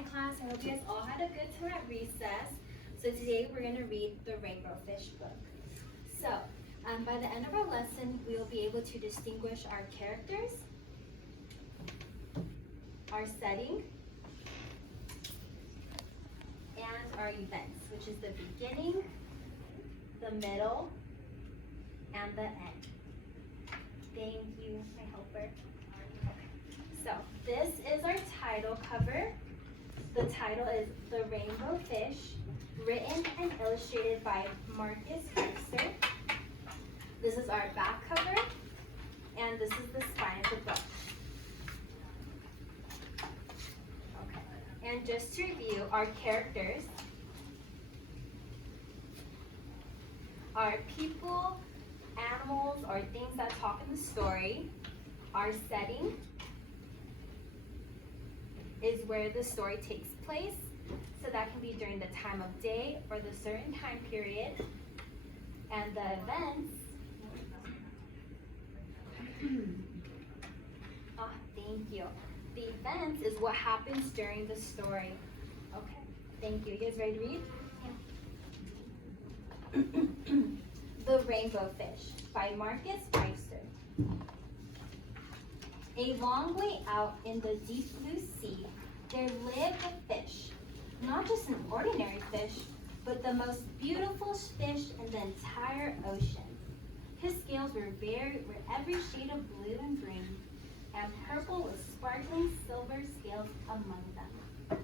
Hi class, I hope you guys all had a good time at recess. So today we're going to read the Rainbow Fish book. So by the end of our lesson, we will be able to distinguish our characters, our setting, and our events, which is the beginning, the middle, and the end. Thank you, my helper. Okay. So this is our title cover. The title is The Rainbow Fish, written and illustrated by Marcus Webster. This is our back cover, and this is the spine of the book. Okay. And just to review, our characters are people, animals, or things that talk in the story. Our setting is where the story takes place. So that can be during the time of day or the certain time period. And the events, thank you. The events is what happens during the story. Okay, thank you. You guys ready to read? Yeah. The Rainbow Fish by Marcus Webster. A long way out in the deep blue sea, there lived a fish. Not just an ordinary fish, but the most beautiful fish in the entire ocean. His scales were every shade of blue and green, and purple with sparkling silver scales among them.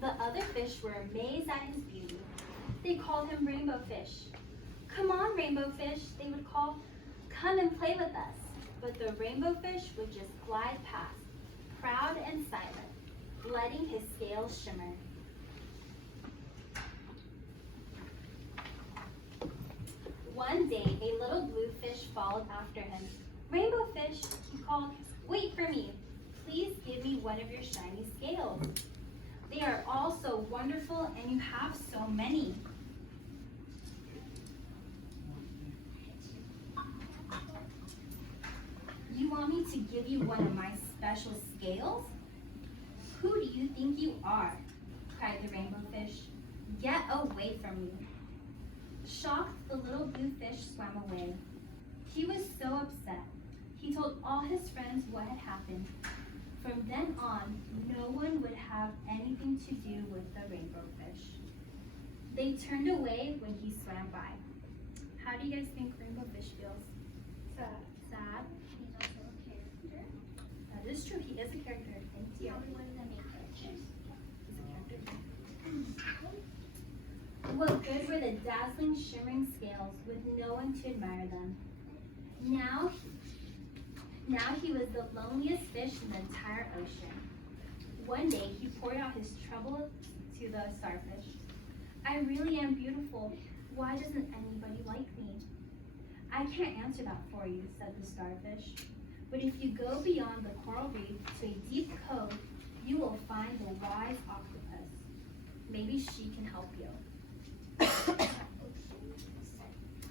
The other fish were amazed at his beauty. They called him Rainbow Fish. "Come on, Rainbow Fish," they would call. "Come and play with us." But the Rainbow Fish would just glide past, proud and silent, letting his scales shimmer. One day, a little blue fish followed after him. "Rainbow Fish," he called, "wait for me. Please give me one of your shiny scales. They are all so wonderful, and you have so many." "You want me to give you one of my special scales? Who do you think you are?" cried the Rainbow Fish. "Get away from me." Shocked, the little blue fish swam away. He was so upset. He told all his friends what had happened. From then on, no one would have anything to do with the Rainbow Fish. They turned away when he swam by. How do you guys think Rainbow Fish feels? Sad. Sad? He's also a character. That is true. He is a character. Thank you. Probably one of the main characters. He's a character. What good were the dazzling, shimmering scales with no one to admire them? Now he was the loneliest fish in the entire ocean. One day, he poured out his trouble to the starfish. "I really am beautiful. Why doesn't anybody like me?" "I can't answer that for you," said the starfish. "But if you go beyond the coral reef to a deep cove, you will find the wise octopus. Maybe she can help you."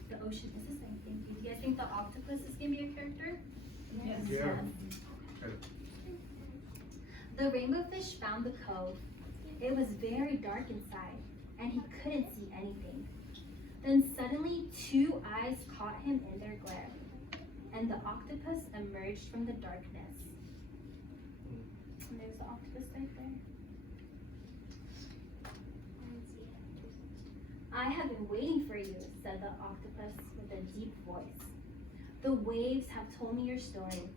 The ocean is the same. Thank you. Do you guys think the octopus is going to be a character? Yes. Yeah. The Rainbow Fish found the cove. It was very dark inside, and he couldn't see anything. Then suddenly, two eyes caught him in their glare, and the octopus emerged from the darkness. And there's the octopus right there. "I have been waiting for you," said the octopus with a deep voice. "The waves have told me your story.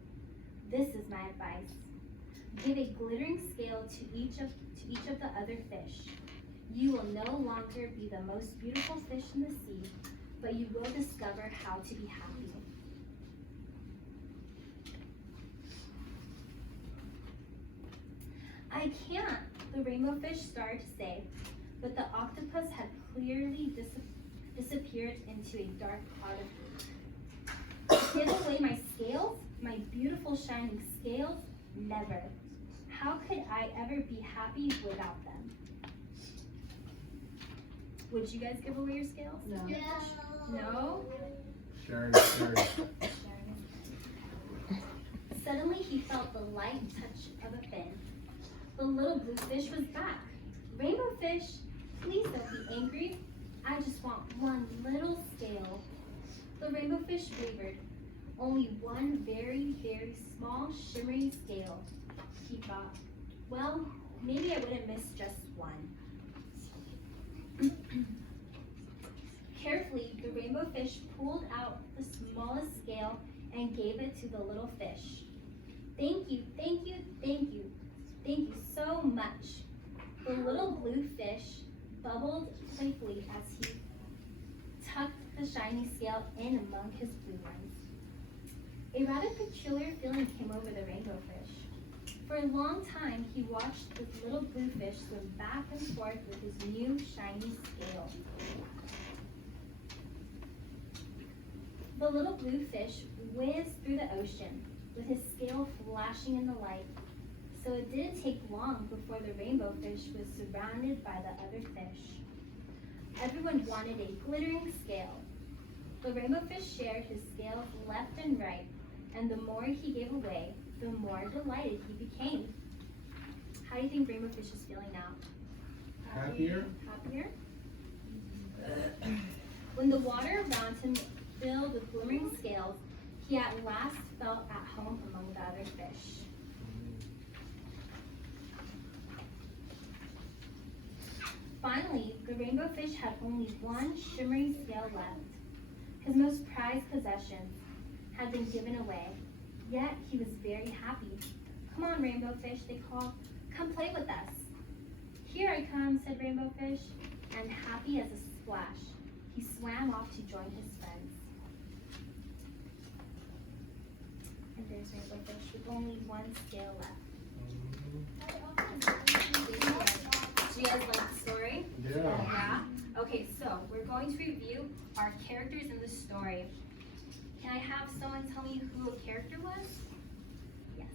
This is my advice. Give a glittering scale to each of the other fish. You will no longer be the most beautiful fish in the sea, but you will discover how to be happy." "I can't," the Rainbow Fish started to say, but the octopus had clearly disappeared into a dark cloud of heat. "Give away my scales, my beautiful shining scales? Never. How could I ever be happy without them?" Would you guys give away your scales? No. No? Sharing. felt the light touch of a fin. The little blue fish was back. Rainbow fish, please don't be angry. I just want one little scale. The rainbow fish wavered. Only one very, very small shimmering scale. He thought, well, maybe I wouldn't miss just one. Carefully, the rainbow fish pulled out the smallest scale and gave it to the little fish. Thank you, thank you, thank you. Thank you so much. The little blue fish bubbled playfully as he tucked the shiny scale in among his blue ones. A rather peculiar feeling came over the rainbow fish. For a long time, he watched the little blue fish swim back and forth with his new shiny scale. The little blue fish whizzed through the ocean, with his scale flashing in the light. So it didn't take long before the rainbow fish was surrounded by the other fish. Everyone wanted a glittering scale. The rainbow fish shared his scales left and right, and the more he gave away, the more delighted he became. How do you think rainbow fish is feeling now? Happier? Happier? When the water around him filled with glimmering scales, he at last felt at home among the other fish. Finally, the rainbow fish had only one shimmering scale left. His most prized possession had been given away, yet he was very happy. Come on, rainbow fish, they called. Come play with us. Here I come, said rainbow fish, and happy as a splash, he swam off to join his friends. And there's rainbow fish with only one scale left. Do you guys like the story? Yeah. Okay, so we're going to review our characters in the story. Can I have someone tell me who a character was? Yes.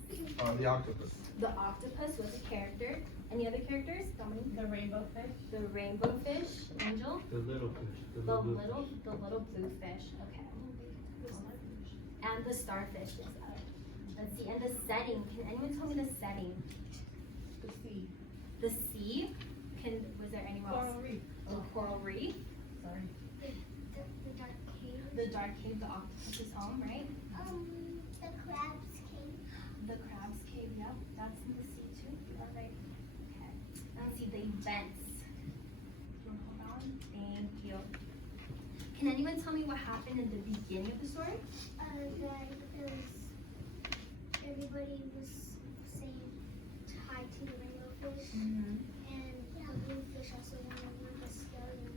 The octopus. The octopus was a character. Any other characters? Dominique? The rainbow fish. The rainbow fish. Angel? The little fish. The little blue fish. Okay. And the starfish. Yes. Let's see. And the setting. Can anyone tell me the setting? The sea. The sea. Was there anyone else? Coral reef. The coral reef. Sorry. The dark cave. The dark cave, the octopus's home, right? The crab's cave. The crab's cave, yep. That's in the sea too. You are right. Okay. Now let's see the events. You want to hold on? Thank you. Can anyone tell me what happened in the beginning of the story? Everybody was saying hi to the rainbow fish. Mm-hmm. And the blue fish also wanted the scale, and the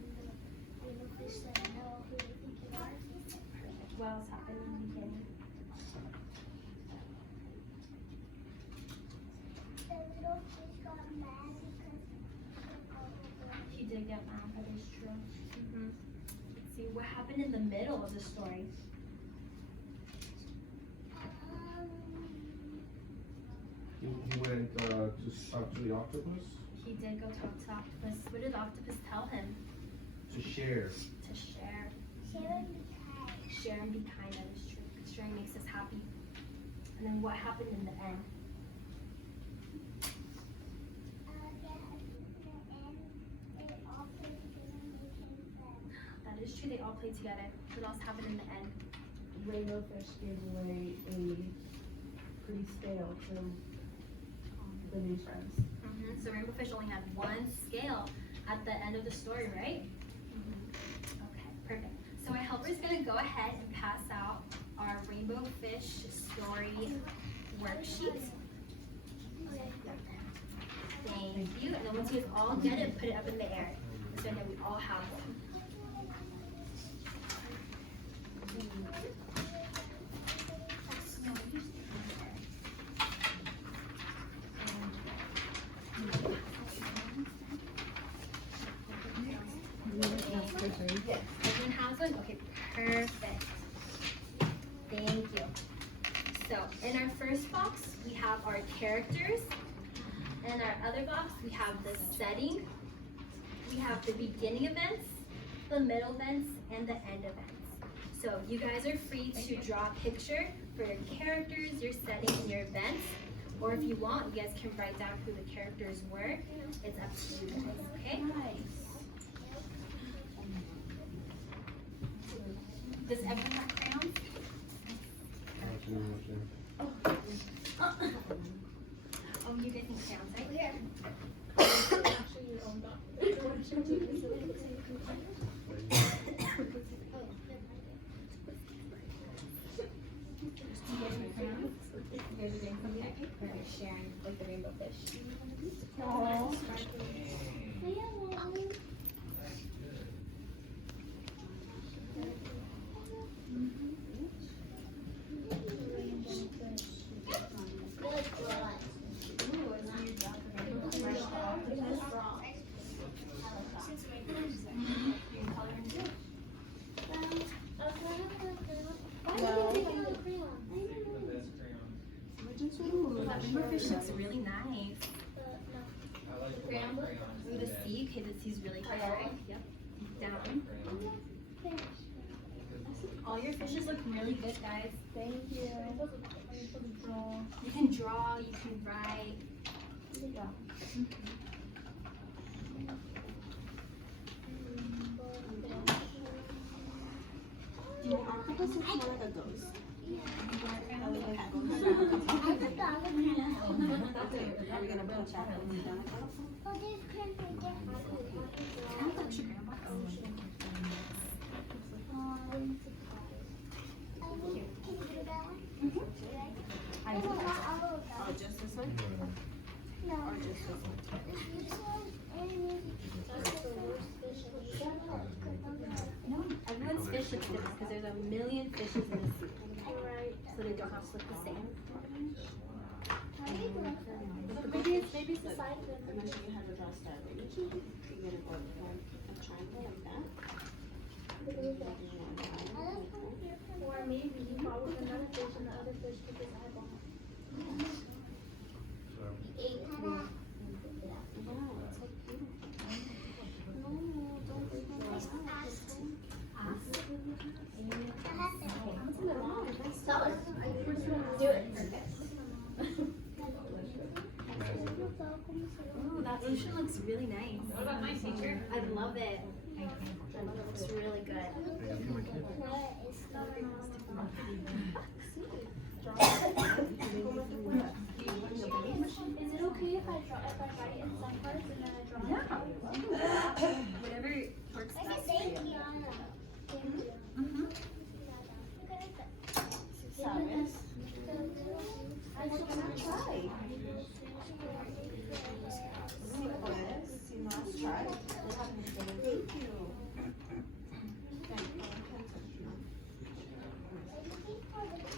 rainbow fish said, no, who do you think you are? Perfect. What else happened in the beginning? The little fish got mad because He did get mad, that is true. Mm-hmm. Let's see, what happened in the middle of the story? He went to talk to the octopus He did go talk to the octopus. What did the octopus tell him? to share. To share. Share and be kind. Share and be kind, that is true. Sharing makes us happy. And then what happened in the end? That is true, they all played together. What else happened in the end? Rainbow fish gave away a pretty scale to the new friends. Mm-hmm. So Rainbow Fish only had one scale at the end of the story, right? Okay, perfect. So my helper is going to go ahead and pass out our Rainbow Fish story worksheet. Thank you. And then once you guys all get it, put it up in the air. So that we all have them. Everyone has one? Okay, perfect. Thank you. So, in our first box, we have our characters. In our other box, we have the setting. We have the beginning events, the middle events, and the end events. So you guys are free to draw a picture for your characters, your setting, and your events. Or if you want, you guys can write down who the characters were. It's up to you guys, okay? Does everyone have crayons? Oh, you guys need crayons, right? Yeah. Sharing like the rainbow fish. Rainbow fish looks really nice. Ooh, the sea. Okay, the sea's really clear. Yep. Down. All your fishes look really good, guys. Thank you. You can draw, you can write. Do you want octopus or more like a ghost? I put the other pen. Are we gonna put chocolate down? Oh, this pen right there. Can I touch your grandma? Can you do that? I No, do. not all of them. Oh, just this one? No. Or just this one? This one and that's the worst fish No, everyone's fish looks different because there's a million fishes in the sea. Right. So they don't have to look the same. Maybe it's the size of I'm not sure you have to draw a star, but you get a triangle like that. Or maybe you brought with another fish and the other fish took his eyeball. He ate it. Wow, it's so beautiful. No, don't do that. Do it. Ooh, that ocean looks really nice. What about my teacher? I love it. It looks really good. Is it okay if I write in some parts and then I draw? Yeah. Whatever works best for you. Mm-hmm. Sabes? I just want to try. Si puedes, si no has tried. Thank you.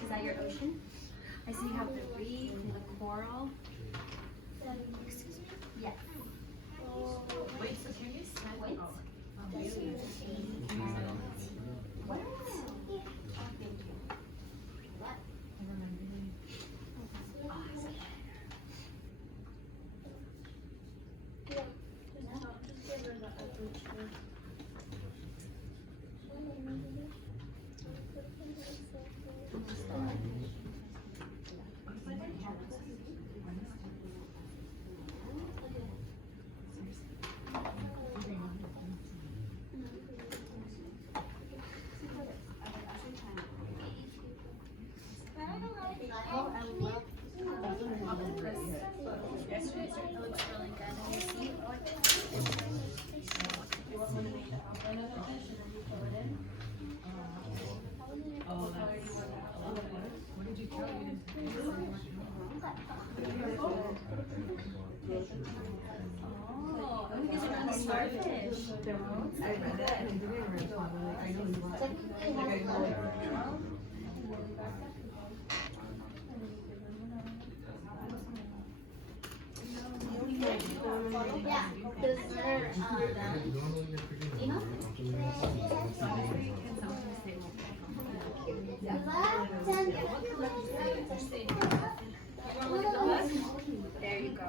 Is that your ocean? I see you have the reef and the coral. Excuse me? Yes. Wait, so can you send? Wait. What? Oh, thank you. Just give her the ugly tree. It looks really good. And you see, What did you tell you? oh, these are really starfish. I read it and I didn't respond. I know you want. Like I know. Yeah, because they're There you go.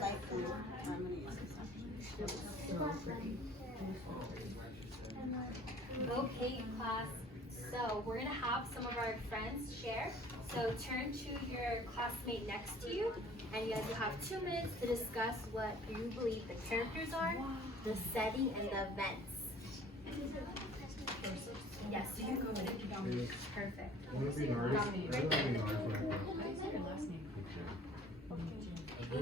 Like harmony. pretty. Okay, class. So we're gonna have some of our friends share. So turn to your classmate next to you, and you guys will have 2 minutes to discuss what you believe the characters are, the setting, and the events. Yes, you can go ahead. Perfect. Wanna be nice? I don't wanna be nice like that.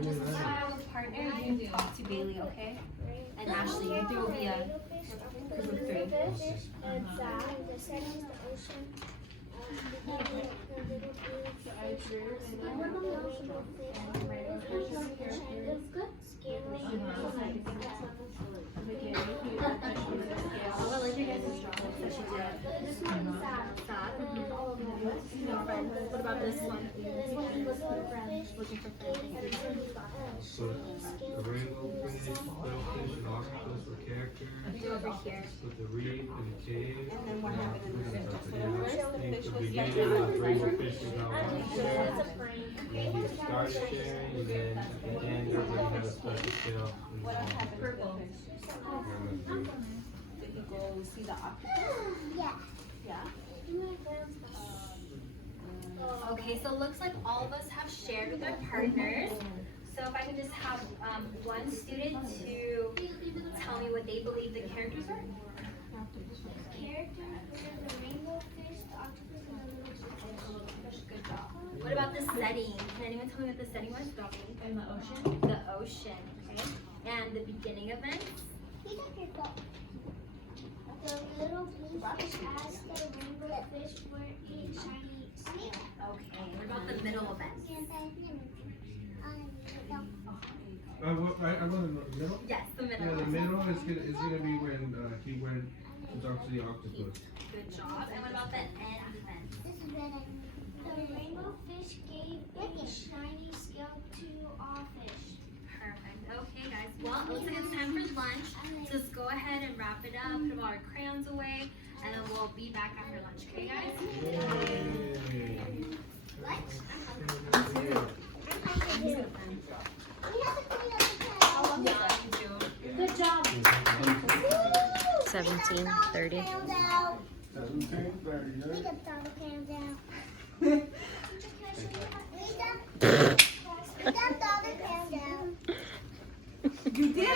Just so I have a partner, you can talk to Bailey, okay? And Ashley, you three will be a group of 3. And the setting is the ocean. The little I'll let you guys draw it. So she did. This one is sad. What about this one? Looking for friends. So, the rainbow fish, sailfish, and octopus for characters. Over here. With the reef and the cave. And then what happened in the Yeah, fish? the beginning, the rainbow fish is now one share. And you start sharing, and then at the end, everybody has a special scale. What else happened to the fish? Did you go see the octopus? Yeah. Yeah. Okay, so it looks like all of us have shared with our partners. So if I can just have one student to tell me what they believe the characters are. Characters are the rainbow fish, the octopus, and the little fish. Good job. What about the setting? Can anyone tell me what the setting was? In the ocean? The ocean, okay? And the beginning event? The little blue fish asked the rainbow fish for a shiny scale. Okay, what about the middle event? I want to know the middle. Yes, the middle. Yeah, the middle is gonna be when he went to talk to the octopus. Good job. And what about the end event? The rainbow fish gave a shiny scale to all fish. Perfect. Okay, guys. Well, it looks like it's time for lunch. So let's go ahead and wrap it up, put all our crayons away, and then we'll be back after lunch. Okay, guys? Yay. Good job. 17:30. 17:30. You did?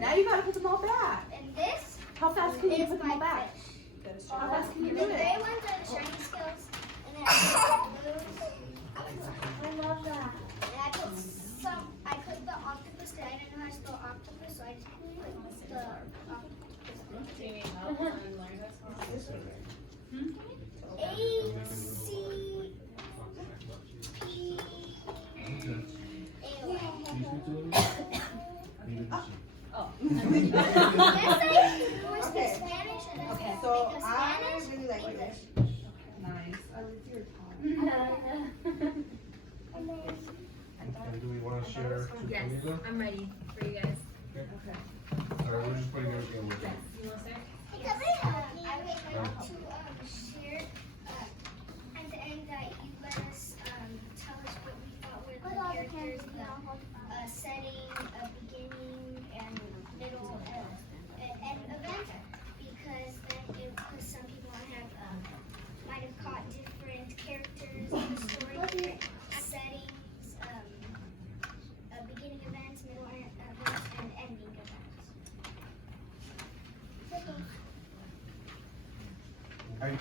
Now you gotta put them all back. And this How fast can you is put them all my back? fish. How fast can you The do gray it? ones are the shiny scales, and then I put the blues. I love that. And I put the octopus, because I didn't know how to spell octopus, so I just put the octopus. Yes, I speak Okay. Spanish, and I Okay, speak so Spanish. I really like English. this. Nice. I like your top. And then And do we want to share to Yes, Camila? I'm ready for you guys. Okay. Alright, we're just putting everything away. Yes. You want to start? I would like to share at the end that you let us tell us what we thought were the characters, the setting, a beginning, and middle, and event, because then because some people might have caught different characters in the story, settings, beginning events, middle events, and ending events.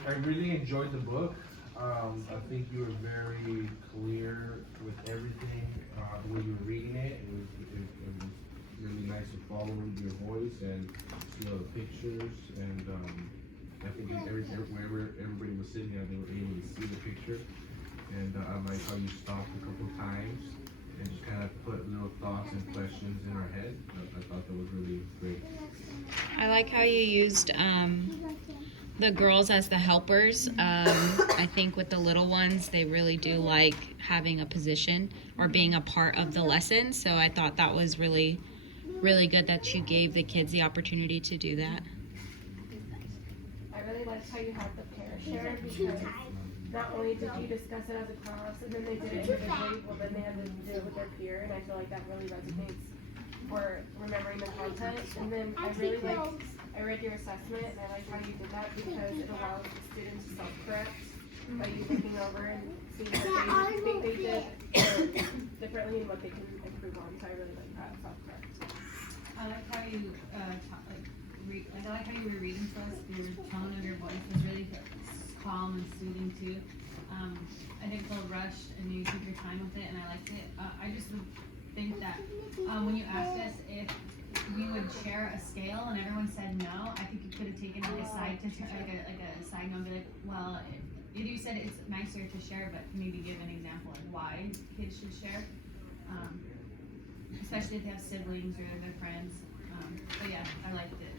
I really enjoyed the book. I think you were very clear with everything, the way you were reading it. It was really nice to follow your voice and see all the pictures. And I think wherever everybody was sitting there, they were able to see the picture. And I like how you stopped a couple times and just kind of put little thoughts and questions in our head. I thought that was really great. I like how you used the girls as the helpers. I think with the little ones, they really do like having a position or being a part of the lesson. So I thought that was really, really good that you gave the kids the opportunity to do that. I really liked how you had the pair share because not only did you discuss it as a class and then they did it individually, well then they had to do it with their peer, and I feel like that really resonates or remembering the content. And then I read your assessment, and I like how you did that because it allows the students to self-correct by you looking over and seeing what they think they did differently and what they can improve on. So I really like that self-correct. I like how you I like how you were reading to us. Your tone of your voice was really calm and soothing too. I didn't feel rushed, and you took your time with it, and I liked it. I just would think that when you asked us if we would share a scale, and everyone said no, I think you could have taken like a side note, and be like, well, you said it's nicer to share, but maybe give an example of why kids should share, especially if they have siblings or their friends. But yeah, I liked it.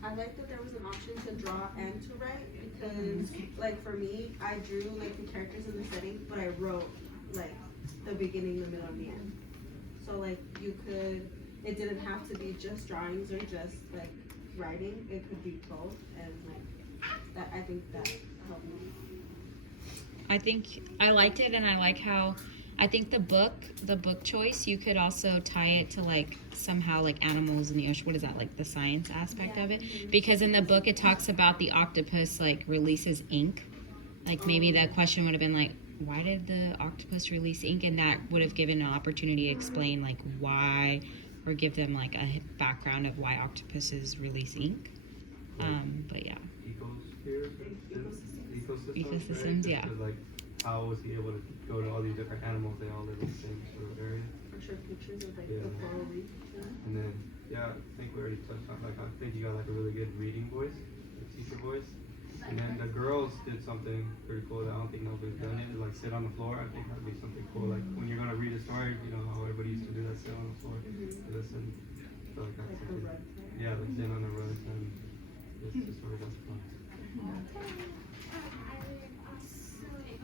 I like that there was an option to draw and to write because, like, for me, I drew like the characters in the setting, but I wrote like the beginning, the middle, and the end. So like you could, it didn't have to be just drawings or just like writing. It could be both, and like that. I think that helped me. I think I liked it, and I like how I think the book choice, you could also tie it to like somehow like animals in the ocean. What is that, like the science aspect of it? Because in the book it talks about the octopus like releases ink. Like maybe the question would have been like, why did the octopus release ink? And that would have given an opportunity to explain like why, or give them like a background of why octopuses release ink. But yeah. Ecosystems, right? yeah. Just 'cause, like, how was he able to go to all these different animals? They all live in the same sort of area. For sure, pictures of like Yeah. the coral reef. And then, yeah, I think we already touched on, like, I think you got like a really good reading voice, like teacher voice. And then the girls did something pretty cool that I don't think nobody's done it, like sit on the floor. I think that'd be something cool. Like when you're gonna read a story, you know how everybody used to do that, sit on the floor, listen. I feel like that's Like the something. rug. Yeah, like sitting on the rug and listen to stories. That's fun. I would also like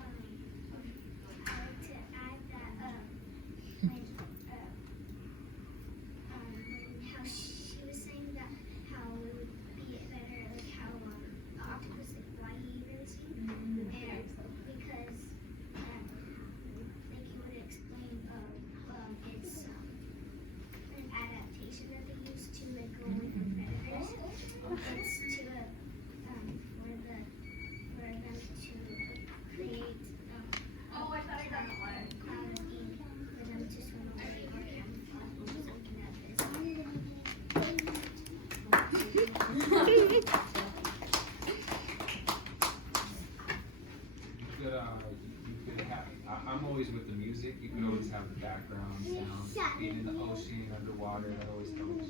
to add that when how she was saying that how it would be better like how the octopus like why he really seen and because like you would explain it's an adaptation that they use to like go away from predators. It's to for them to create cloud of ink for them to swim away or camouflage looking at this. You could have, I'm always with the music, you could always have the background sound, being in the ocean, underwater, that always helps.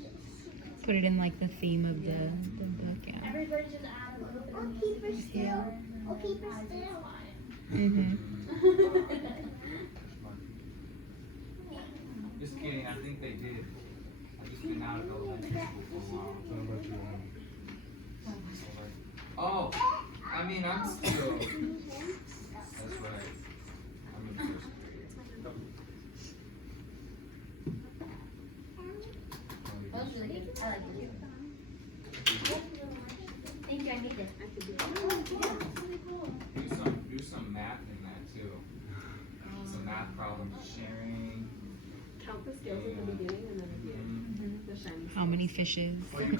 Put it in like the theme of the book, yeah. Everybody just add a little bit of keep her music. still. We'll keep her still. Mm-hmm. Just kidding, I think they did. I've just been out of elementary school for a while. What about you? So like, oh, I mean, I'm still, that's right. I'm in first grade. That was really good. I liked it. Thank you, I need it. Do some math in that too. Some math problems, sharing. Count the scales at the beginning and then at the end. The shiny. How many fishes? Oh, you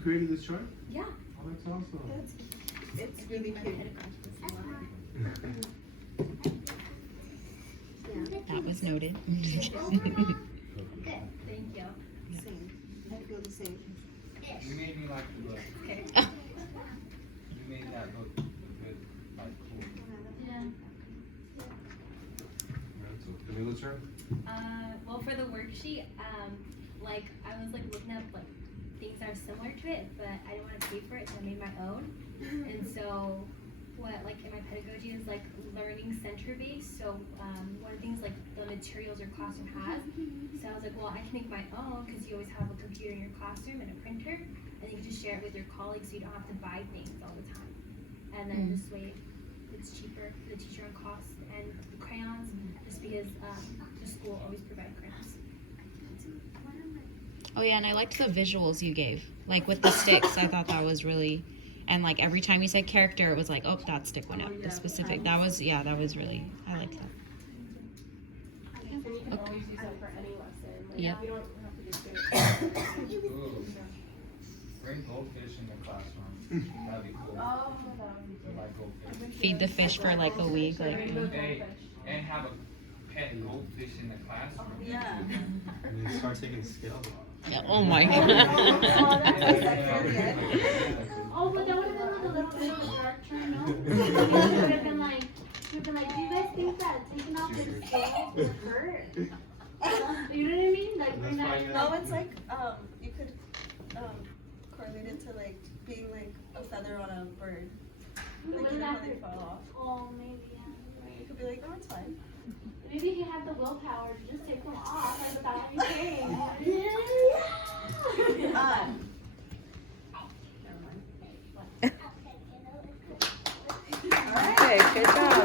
created this chart? Yeah. Oh, that's awesome. It's really cute. Yeah. That was noted. Good. Thank you. Same. I feel the same. You made me like the book. Okay. You made that book good, like cool. Yeah. Alright, so Camila's turn? Well, for the worksheet, like I was like looking up like things that are similar to it, but I didn't want to pay for it, so I made my own. And so, what like in my pedagogy is like learning center based. So one of the things like the materials your classroom has. So I was like, well, I can make my own because you always have a computer in your classroom and a printer, and you can just share it with your colleagues, so you don't have to buy things all the time. And then this way, it's cheaper for the teacher on cost and the crayons, just because the school always provide crayons. Oh yeah, and I liked the visuals you gave, like with the sticks. I thought that was really, and like every time you said character, it was like, oh, that stick went up. The specific, that was really, I liked that. And you can always use that for any lesson. Yep. You don't have to be scared. Ooh. Bring goldfish in the classroom. That'd be cool. Oh, They're like goldfish. Feed the fish for like a week. Like, Rainbow Hey, goldfish. and have a pet goldfish in the classroom. Yeah. And then start taking scales off. oh my god. Oh, but that would have been like a little bit of a dark turn, no? It would have been like, do you guys think that taking off the scales would hurt? You know what I mean? Like, bring that in. No, it's like you could correlate it to like being like a feather on a bird. Like Wouldn't you know that how they hurt? fall off. Oh, maybe, yeah. You could be like, no, it's fine. Maybe he had the willpower to just take them off, like, without anything. Never mind. Okay, good job.